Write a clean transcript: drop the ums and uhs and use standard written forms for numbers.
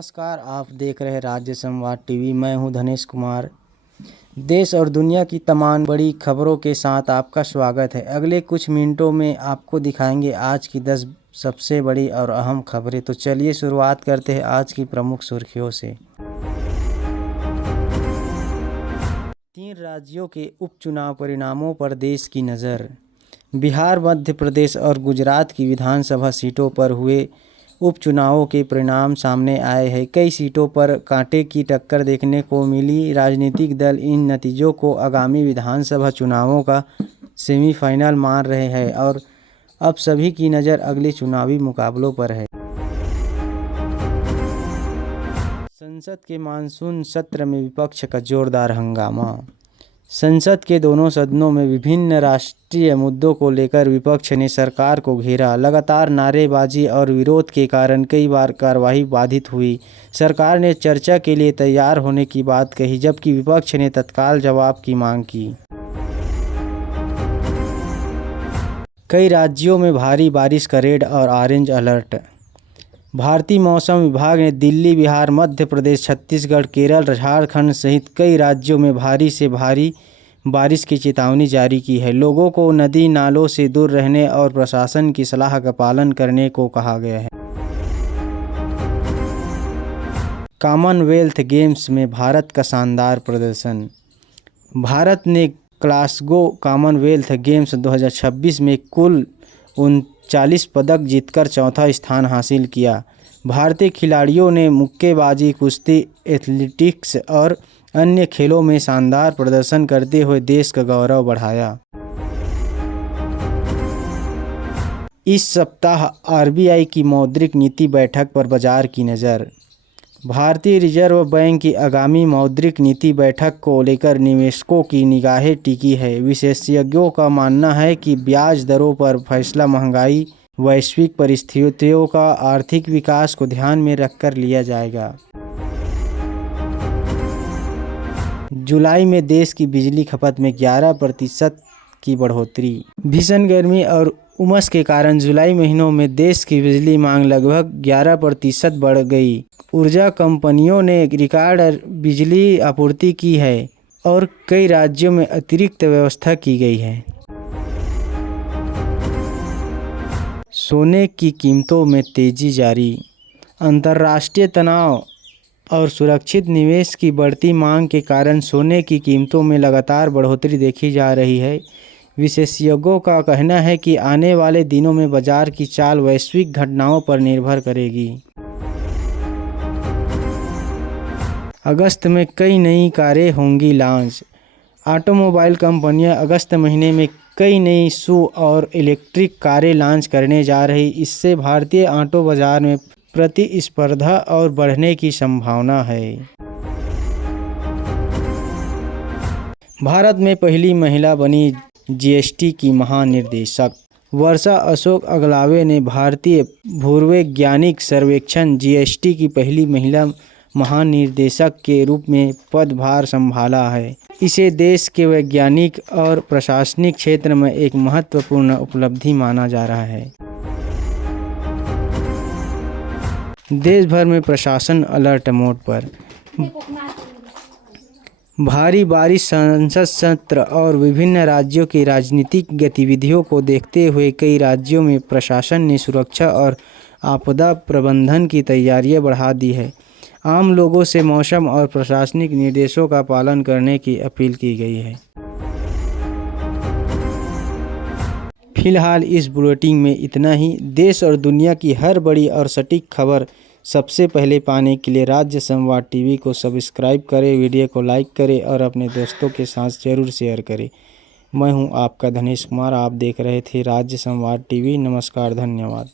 नमस्कार, आप देख रहे राज्य संवाद टीवी। मैं हूं धनेश कुमार। देश और दुनिया की तमाम बड़ी खबरों के साथ आपका स्वागत है। अगले कुछ मिनटों में आपको दिखाएंगे आज की 10 सबसे बड़ी और अहम खबरें। तो चलिए शुरुआत करते हैं आज की प्रमुख सुर्खियों से। 3 राज्यों के उपचुनाव परिणामों पर देश की नज़र। बिहार, मध्य प्रदेश और गुजरात की विधानसभा सीटों पर हुए उपचुनावों के परिणाम सामने आए हैं। कई सीटों पर कांटे की टक्कर देखने को मिली। राजनीतिक दल इन नतीजों को आगामी विधानसभा चुनावों का सेमीफाइनल मान रहे हैं और अब सभी की नज़र अगले चुनावी मुकाबलों पर है। संसद के मानसून सत्र में विपक्ष का जोरदार हंगामा। संसद के दोनों सदनों में विभिन्न राष्ट्रीय मुद्दों को लेकर विपक्ष ने सरकार को घेरा। लगातार नारेबाजी और विरोध के कारण कई बार कार्यवाही बाधित हुई। सरकार ने चर्चा के लिए तैयार होने की बात कही, जबकि विपक्ष ने तत्काल जवाब की मांग की। कई राज्यों में भारी बारिश का रेड और ऑरेंज अलर्ट। भारतीय मौसम विभाग ने दिल्ली, बिहार, मध्य प्रदेश, छत्तीसगढ़, केरल, झारखंड सहित कई राज्यों में भारी से भारी बारिश की चेतावनी जारी की है। लोगों को नदी नालों से दूर रहने और प्रशासन की सलाह का पालन करने को कहा गया है। कॉमनवेल्थ गेम्स में भारत का शानदार प्रदर्शन। भारत ने ग्लासगो कॉमनवेल्थ गेम्स 2026 में कुल 39 पदक जीतकर चौथा स्थान हासिल किया। भारतीय खिलाड़ियों ने मुक्केबाजी, कुश्ती, एथलेटिक्स और अन्य खेलों में शानदार प्रदर्शन करते हुए देश का गौरव बढ़ाया। इस सप्ताह आरबीआई की मौद्रिक नीति बैठक पर बाजार की नज़र। भारतीय रिजर्व बैंक की आगामी मौद्रिक नीति बैठक को लेकर निवेशकों की निगाहें टिकी है। विशेषज्ञों का मानना है कि ब्याज दरों पर फैसला महंगाई, वैश्विक परिस्थितियों का आर्थिक विकास को ध्यान में रखकर लिया जाएगा। जुलाई में देश की बिजली खपत में 11% की बढ़ोतरी। भीषण गर्मी और उमस के कारण जुलाई महीनों में देश की बिजली मांग लगभग 11% बढ़ गई। ऊर्जा कंपनियों ने रिकॉर्ड बिजली आपूर्ति की है और कई राज्यों में अतिरिक्त व्यवस्था की गई है। सोने की कीमतों में तेजी जारी। अंतर्राष्ट्रीय तनाव और सुरक्षित निवेश की बढ़ती मांग के कारण सोने की कीमतों में लगातार बढ़ोतरी देखी जा रही है। विशेषज्ञों का कहना है कि आने वाले दिनों में बाजार की चाल वैश्विक घटनाओं पर निर्भर करेगी। अगस्त में कई नई कारें होंगी लॉन्च। ऑटोमोबाइल कंपनियां अगस्त महीने में कई नई SUV और इलेक्ट्रिक कारें लॉन्च करने जा रही। इससे भारतीय ऑटो बाजार में प्रतिस्पर्धा और बढ़ने की संभावना है। भारत में पहली महिला बनी जीएसटी की महानिदेशक। वर्षा अशोक अगलावे ने भारतीय भूवैज्ञानिक सर्वेक्षण जीएसटी की पहली महिला महानिदेशक के रूप में पदभार संभाला है। इसे देश के वैज्ञानिक और प्रशासनिक क्षेत्र में एक महत्वपूर्ण उपलब्धि माना जा रहा है। देश भर में प्रशासन अलर्ट मोड पर। भारी बारिश, संसद सत्र और विभिन्न राज्यों की राजनीतिक गतिविधियों को देखते हुए कई राज्यों में प्रशासन ने सुरक्षा और आपदा प्रबंधन की तैयारियां बढ़ा दी है। आम लोगों से मौसम और प्रशासनिक निर्देशों का पालन करने की अपील की गई है। फिलहाल इस बुलेटिन में इतना ही। देश और दुनिया की हर बड़ी और सटीक खबर सबसे पहले पाने के लिए राज्य संवाद टीवी को सब्सक्राइब करें, वीडियो को लाइक करें और अपने दोस्तों के साथ जरूर शेयर करें। मैं हूं आपका धनेश कुमार। आप देख रहे थे राज्य संवाद टीवी। नमस्कार, धन्यवाद।